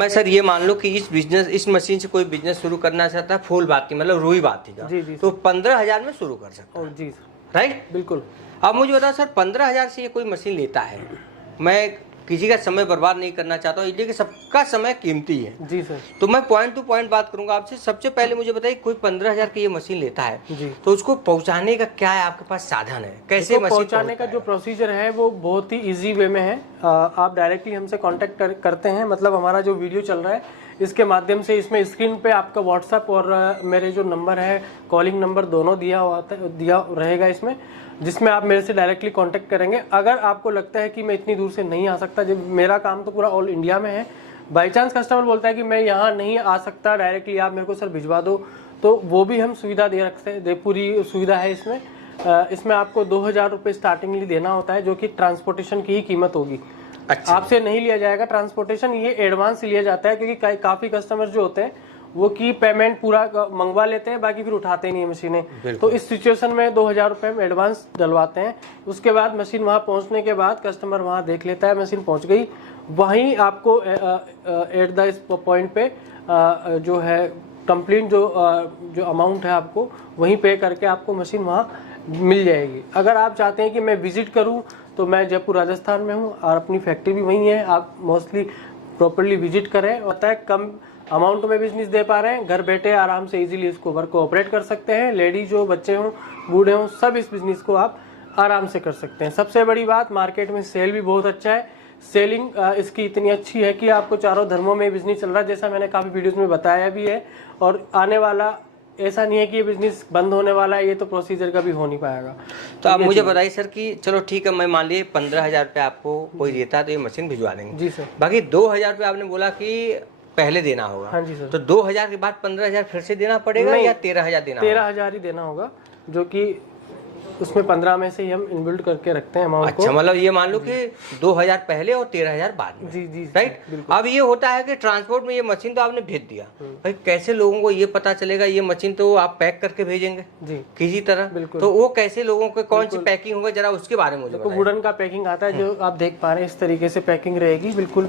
मैं सर ये मान लो कि इस मशीन से कोई बिजनेस शुरू करना चाहता है, फूल बाती मतलब रुई बाती का, जी जी तो 15,000 में शुरू कर सकता है। जी सर, राइट, बिल्कुल। अब मुझे बताओ सर, 15,000 से ये कोई मशीन लेता है, मैं किसी का समय बर्बाद नहीं करना चाहता हूँ, इसलिए कि सबका समय कीमती है। जी सर। तो मैं पॉइंट टू पॉइंट बात करूंगा आपसे। सबसे पहले मुझे बताइए, कोई 15,000 की ये मशीन लेता है जी, तो उसको पहुंचाने का क्या है आपके पास साधन है, कैसे मशीन पहुंचाने का जो प्रोसीजर है वो बहुत ही इजी वे में है। आप डायरेक्टली हमसे कांटेक्ट करते हैं, मतलब हमारा जो वीडियो चल रहा है इसके माध्यम से, इसमें स्क्रीन पे आपका व्हाट्सएप और मेरे जो नंबर है, कॉलिंग नंबर दोनों दिया रहेगा इसमें, जिसमें आप मेरे से डायरेक्टली कांटेक्ट करेंगे। अगर आपको लगता है कि मैं इतनी दूर से नहीं आ सकता, जब मेरा काम तो पूरा ऑल इंडिया में है, बाई चांस कस्टमर बोलता है कि मैं यहाँ नहीं आ सकता डायरेक्टली, आप मेरे को सर भिजवा दो, तो वो भी हम सुविधा दे रखते हैं, पूरी सुविधा है इसमें। इसमें आपको 2,000 रुपये स्टार्टिंगली देना होता है, जो कि ट्रांसपोर्टेशन की ही कीमत होगी। अच्छा। आपसे नहीं लिया जाएगा ट्रांसपोर्टेशन, ये एडवांस लिया जाता है, क्योंकि काफ़ी कस्टमर जो होते हैं वो की पेमेंट पूरा मंगवा लेते हैं, बाकी फिर उठाते नहीं है मशीनें। तो इस सिचुएशन में 2,000 रुपये में एडवांस डलवाते हैं। उसके बाद मशीन वहाँ पहुँचने के बाद कस्टमर वहाँ देख लेता है मशीन पहुँच गई, वहीं आपको एट द पॉइंट पे जो है कंप्लीट जो अमाउंट है आपको वहीं पे करके आपको मशीन वहाँ मिल जाएगी। अगर आप चाहते हैं कि मैं विजिट करूँ, तो मैं जयपुर राजस्थान में हूँ और अपनी फैक्ट्री भी वहीं है, आप मोस्टली प्रॉपर्ली विजिट करें। होता है कम अमाउंट में बिजनेस दे पा रहे हैं, घर बैठे आराम से इजीली इसको वर्क को ऑपरेट कर सकते हैं। लेडीज हो, बच्चे हों, बूढ़े हों, सब इस बिजनेस को आप आराम से कर सकते हैं। सबसे बड़ी बात, मार्केट में सेल भी बहुत अच्छा है। सेलिंग इसकी इतनी अच्छी है कि आपको चारों धर्मों में बिजनेस चल रहा है, जैसा मैंने काफ़ी वीडियोस में बताया भी है। और आने वाला ऐसा नहीं है कि ये बिजनेस बंद होने वाला है, ये तो प्रोसीजर का भी हो नहीं पाएगा। तो आप मुझे बताइए सर कि चलो ठीक है, मैं मान लिए 15,000 रुपये आपको कोई देता है तो ये मशीन भिजवा देंगे। जी सर। बाकी 2,000 रुपये आपने बोला कि पहले देना होगा। हाँ जी सर। तो 2,000 के बाद 15,000 फिर से देना पड़ेगा या 13,000 देना? 13,000 ही देना होगा, जो कि उसमें 15 में से ही हम इनबिल्ड करके रखते हैं अमाउंट को। अच्छा, मतलब ये मान लो कि 2,000 पहले और 13,000 बाद में। जी जी, राइट। अब ये होता है कि ट्रांसपोर्ट में ये मशीन तो आपने भेज दिया, भाई कैसे लोगों को ये पता चलेगा ये मशीन तो आप पैक करके भेजेंगे जी किसी तरह, बिल्कुल। तो वो कैसे लोगों के कौन सी पैकिंग होगा, जरा उसके बारे में मुझे बताइए। वुडन का पैकिंग आता है, जो आप देख पा रहे हैं, इस तरीके से पैकिंग रहेगी, बिल्कुल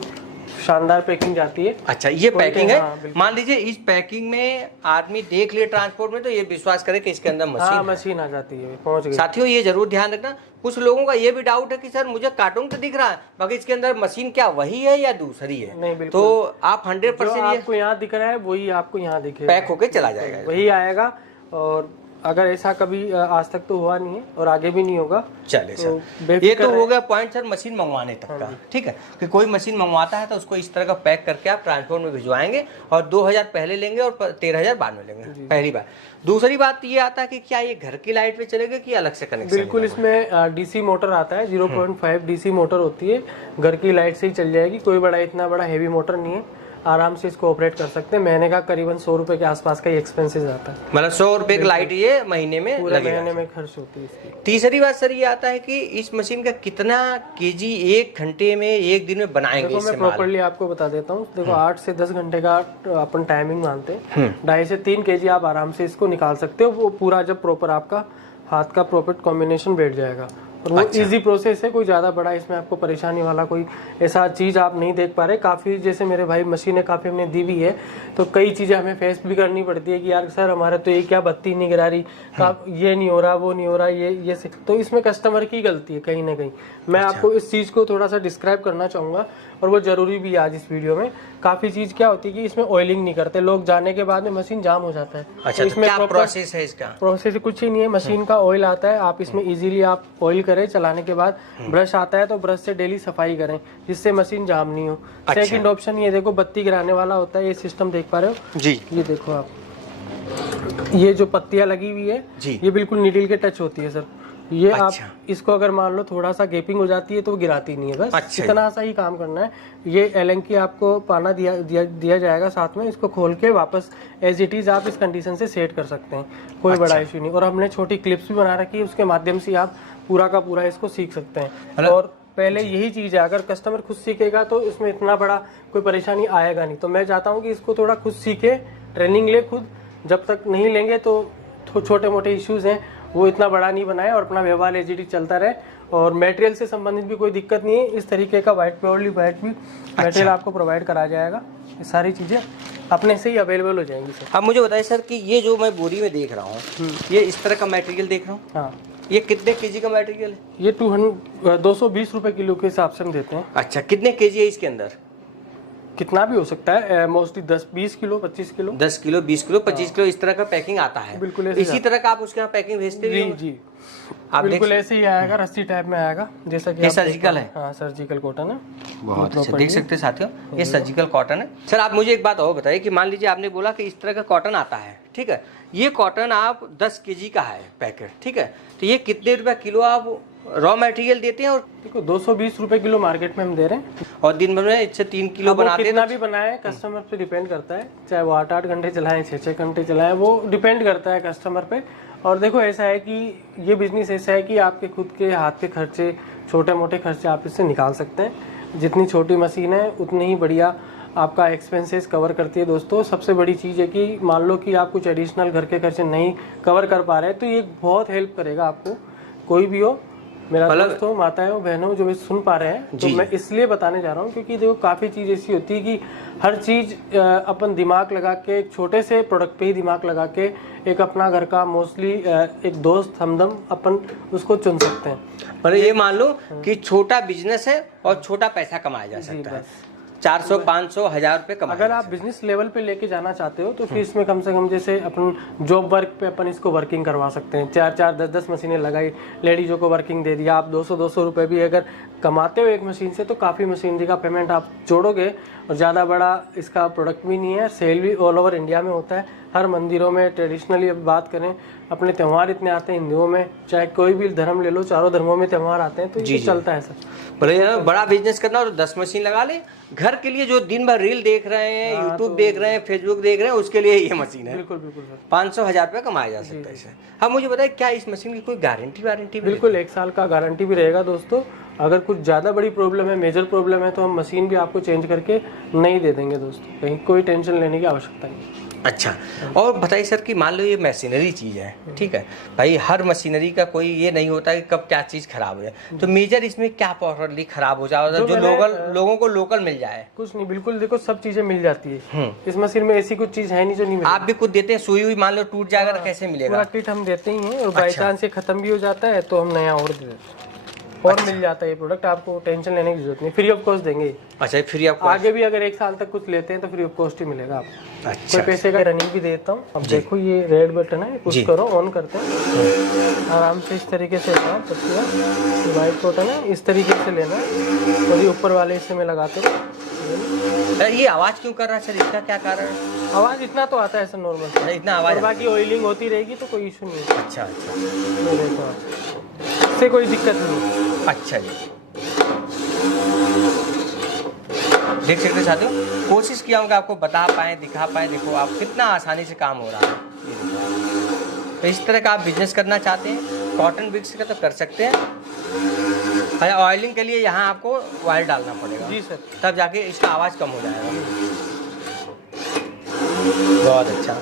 शानदार पैकिंग जाती है। अच्छा, ये पैकिंग है। हाँ, मान लीजिए इस पैकिंग में आदमी देख ले ट्रांसपोर्ट में, तो ये विश्वास करे कि इसके अंदर मशीन मशीन आ जाती है, पहुंच गई। साथियों ये जरूर ध्यान रखना, कुछ लोगों का ये भी डाउट है कि सर मुझे कार्टून तो दिख रहा है, बाकी इसके अंदर मशीन क्या वही है या दूसरी है? नहीं, बिल्कुल। तो आप 100% आपको यहाँ दिख रहा है वही आपको यहाँ दिखेगा, पैक होके चला जाएगा, वही आएगा। और अगर ऐसा कभी आज तक तो हुआ नहीं है और आगे भी नहीं होगा। चले सर, ये तो हो गया पॉइंट सर मशीन मंगवाने तक का। ठीक है, कि कोई मशीन मंगवाता है तो उसको इस तरह का पैक करके आप ट्रांसपोर्ट में भिजवाएंगे और 2,000 पहले लेंगे और 13,000 बाद में लेंगे, पहली बात। दूसरी बात ये आता है कि क्या ये घर की लाइट पे चलेगा कि अलग से कनेक्शन? बिल्कुल, इसमें डीसी मोटर आता है, 0.5 डीसी मोटर होती है, घर की लाइट से ही चल जाएगी। कोई इतना बड़ा हेवी मोटर नहीं है, आराम से इसको ऑपरेट कर सकते हैं। महीने का करीबन 100 रुपए के आसपास का ही एक्सपेंसेस आता है, मतलब 100 रुपए की लाइट ये महीने में पूरे महीने में खर्च होती है इसकी। तीसरी बात सर ये आता है कि इस मशीन का कितना केजी 1 घंटे में, 1 दिन में बनाएंगे? देखो मैं प्रॉपर्ली आपको बता देता हूँ। देखो 8 से 10 घंटे का अपन टाइमिंग मानते हैं, 2.5 से 3 केजी आप आराम से इसको निकाल सकते हो। वो पूरा जब प्रॉपर आपका हाथ का प्रॉपर कॉम्बिनेशन बैठ जाएगा, और वो इजी प्रोसेस है, कोई ज़्यादा बड़ा इसमें आपको परेशानी वाला कोई ऐसा चीज़ आप नहीं देख पा रहे। काफ़ी जैसे मेरे भाई मशीनें काफ़ी हमने दी भी है, तो कई चीज़ें हमें फेस भी करनी पड़ती है कि यार सर हमारे तो ये क्या बत्ती नहीं गिरा रही, ये नहीं हो रहा, वो नहीं हो रहा, ये से, तो इसमें कस्टमर की गलती है कहीं ना कहीं। मैं आपको इस चीज़ को थोड़ा सा डिस्क्राइब करना चाहूँगा, और वो ज़रूरी भी है आज इस वीडियो में। काफ़ी चीज़ क्या होती है कि इसमें ऑयलिंग नहीं करते लोग, जाने के बाद में मशीन जाम हो जाता है। अच्छा, इसमें क्या प्रोसेस है इसका? प्रोसेस कुछ ही नहीं है, मशीन का ऑयल आता है, आप इसमें इजीली आप ऑयल करें, चलाने के बाद ब्रश आता है तो ब्रश से डेली सफाई करें, जिससे मशीन जाम नहीं हो। सेकंड ऑप्शन ये देखो, बत्ती गिराने वाला होता है, ये सिस्टम देख पा रहे हो जी, ये देखो आप, ये जो पत्तियां लगी हुई है ये बिल्कुल नीडल के टच होती है सर। ये आप इसको अगर मान लो थोड़ा सा गैपिंग हो जाती है तो वो गिराती नहीं है, बस इतना सा ही काम करना है। ये एलन की आपको पाना दिया जाएगा साथ में, इसको खोल के वापस एज इट इज आप इस कंडीशन से सेट कर सकते हैं, कोई बड़ा इशू नहीं। और हमने छोटी क्लिप्स भी बना रखी है, उसके माध्यम से आप पूरा का पूरा इसको सीख सकते हैं। और पहले यही चीज़ है, अगर कस्टमर खुद सीखेगा तो इसमें इतना बड़ा कोई परेशानी आएगा नहीं। तो मैं चाहता हूँ कि इसको थोड़ा खुद सीखे, ट्रेनिंग ले खुद, जब तक नहीं लेंगे तो छोटे मोटे इश्यूज हैं वो इतना बड़ा नहीं बनाए और अपना व्यवहार एजीडी चलता रहे। और मटेरियल से संबंधित भी कोई दिक्कत नहीं है, इस तरीके का प्योरली वाइट भी मटेरियल आपको प्रोवाइड करा जाएगा। ये सारी चीज़ें अपने से ही अवेलेबल हो जाएंगी सर। अब मुझे बताइए सर कि ये जो मैं बोरी में देख रहा हूँ, ये इस तरह का मटेरियल देख रहा हूँ, हाँ ये कितने केजी का मटेरियल है? ये 220 रुपए किलो के हिसाब से हम देते हैं। अच्छा, कितने केजी है इसके अंदर? कितना भी हो सकता है, mostly 10-20 kilo 25 kilo 10 kilo 20 kilo 25 kilo इस तरह का पैकिंग आता है। बिल्कुल ऐसे इसी तरह का आप उसके यहाँ पैकिंग भेजते जी हो? जी आप बिल्कुल ऐसे ही आएगा, रस्सी टाइप में आएगा जैसा कि ये आप सर्जिकल है? हाँ सर्जिकल कॉटन है। बहुत अच्छा, देख सकते हैं साथियों ये सर्जिकल कॉटन है। सर आप मुझे एक बात और बताइए कि मान लीजिए आपने बोला कि इस तरह का कॉटन आता है, ठीक है, ये कॉटन आप 10 केजी का है पैकेट, ठीक है, तो ये कितने रुपए किलो आप रॉ मटेरियल देते हैं? और देखो 220 रुपए किलो मार्केट में हम दे रहे हैं, और दिन भर में इससे 3 किलो बनाते हैं? कितना भी बनाए कस्टमर पे डिपेंड करता है, चाहे वो 8-8 घंटे चलाएं 6-6 घंटे चलाएं, वो डिपेंड करता है कस्टमर पे। और देखो ऐसा है कि ये बिजनेस ऐसा है कि आपके खुद के हाथ के खर्चे, छोटे मोटे खर्चे आप इससे निकाल सकते हैं। जितनी छोटी मशीन है उतनी ही बढ़िया आपका एक्सपेंसेस कवर करती है दोस्तों। सबसे बड़ी चीज़ है कि मान लो कि आप कुछ एडिशनल घर के खर्चे नहीं कवर कर पा रहे हैं तो ये बहुत हेल्प करेगा आपको, कोई भी हो, मेरा दोस्त हो, माताएं हो, बहनों हो, जो भी सुन पा रहे हैं, तो मैं इसलिए बताने जा रहा हूँ क्योंकि देखो काफ़ी चीज़ ऐसी होती है कि हर चीज़ अपन दिमाग लगा के एक छोटे से प्रोडक्ट पे ही दिमाग लगा के एक अपना घर का मोस्टली एक दोस्त हमदम अपन उसको चुन सकते हैं। पर ये मान लो कि छोटा बिजनेस है और छोटा पैसा कमाया जा सकता है, 400 500 1000 रुपए कमा। अगर आप बिजनेस लेवल पे लेके जाना चाहते हो तो फिर इसमें कम से कम जैसे अपन जॉब वर्क पे अपन इसको वर्किंग करवा सकते हैं, 4-4 10-10 मशीनें लगाई, लेडीजों को वर्किंग दे दिया, आप 200-200 रुपए भी अगर कमाते हो एक मशीन से तो काफ़ी मशीनरी का पेमेंट आप जोड़ोगे। और ज़्यादा बड़ा इसका प्रोडक्ट भी नहीं है, सेल भी ऑल ओवर इंडिया में होता है, हर मंदिरों में। ट्रेडिशनली अब बात करें, अपने त्यौहार इतने आते हैं हिंदुओं में, चाहे कोई भी धर्म ले लो, चारों धर्मों में त्यौहार आते हैं, तो ये चलता है सर। बड़ा बिजनेस करना और 10 मशीन लगा ले घर के लिए, जो दिन भर रील देख रहे हैं, यूट्यूब देख रहे हैं, फेसबुक देख रहे हैं, उसके लिए ये मशीन है। बिल्कुल बिल्कुल सर, 500 1000 रुपये कमाया जा सकता है इससे। हाँ मुझे बताइए क्या इस मशीन की कोई वारंटी? बिल्कुल 1 साल का गारंटी भी रहेगा दोस्तों। अगर कुछ ज़्यादा बड़ी प्रॉब्लम है, मेजर प्रॉब्लम है, तो हम मशीन भी आपको चेंज करके नहीं दे देंगे दोस्तों, कहीं कोई टेंशन लेने की आवश्यकता नहीं। अच्छा, और बताइए सर कि मान लो ये मशीनरी चीज़ है, ठीक है भाई, हर मशीनरी का कोई ये नहीं होता कि कब क्या चीज़ खराब हो जाए, तो मेजर इसमें क्या प्रॉपरली खराब हो जाए जो लोगों को लोकल मिल जाए? कुछ नहीं, बिल्कुल देखो सब चीजें मिल जाती है इस मशीन में, ऐसी कुछ चीज है नहीं जो नहीं मिलेगी। आप भी कुछ देते हैं? सुई हुई मान लो टूट जाएगा तो कैसे मिलेगा? पूरा किट हम देते ही हैं, और बाई चांस ये खत्म भी हो जाता है तो हम नया और दे देते हैं, और मिल जाता है ये प्रोडक्ट, आपको टेंशन लेने की जरूरत नहीं, फ्री ऑफ कॉस्ट देंगे। अच्छा, फ्री ऑफ कॉस्ट? आगे भी अगर 1 साल तक कुछ लेते हैं तो फ्री ऑफ कॉस्ट ही मिलेगा आपको। अच्छा, कोई पैसे का रनिंग भी देता हूँ। अब देखो ये रेड बटन है, पुश करो, ऑन करते हैं आराम से इस तरीके से, व्हाइट बटन है, इस तरीके से लेना है, और ये ऊपर वाले हिस्से में लगाते हैं। ये आवाज क्यों कर रहा है सर, इसका क्या कारण है? आवाज इतना तो आता है सर नॉर्मल, इतना आवाज, बाकी ऑयलिंग होती रहेगी तो कोई इशू नहीं है। अच्छा अच्छा, ये देखो इससे कोई दिक्कत नहीं। अच्छा जी, देख सकते साथियों, कोशिश किया होगा आपको बता पाए, दिखा पाए, देखो आप कितना आसानी से काम हो रहा है। तो इस तरह का आप बिजनेस करना चाहते हैं कॉटन बिक्स का तो कर सकते हैं। ऑयलिंग के लिए यहाँ आपको ऑयल डालना पड़ेगा जी सर, तब जाके इसका आवाज़ कम हो जाएगा। बहुत अच्छा,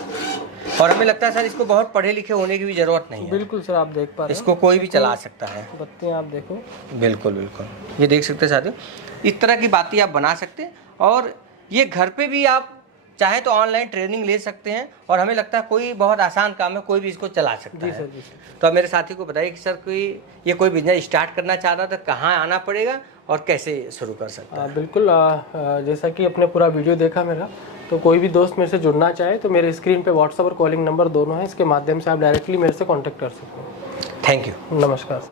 और हमें लगता है सर इसको बहुत पढ़े लिखे होने की भी जरूरत नहीं है। बिल्कुल सर, आप देख पा रहे हैं, इसको कोई भी चला सकता है। बत्तियां आप देखो, बिल्कुल बिल्कुल, ये देख सकते हैं साथियों, इस तरह की बातें आप बना सकते हैं, और ये घर पे भी आप चाहे तो ऑनलाइन ट्रेनिंग ले सकते हैं, और हमें लगता है कोई बहुत आसान काम है, कोई भी इसको चला सकता है। जी सर। तो अब मेरे साथी को बताइए कि सर कोई बिजनेस स्टार्ट करना चाह रहा था, कहाँ आना पड़ेगा और कैसे शुरू कर सकता है? बिल्कुल, जैसा कि आपने पूरा वीडियो देखा मेरा, तो कोई भी दोस्त मेरे से जुड़ना चाहे तो मेरे स्क्रीन पे व्हाट्सएप और कॉलिंग नंबर दोनों है, इसके माध्यम से आप डायरेक्टली मेरे से कॉन्टैक्ट कर सकते हैं। थैंक यू, नमस्कार।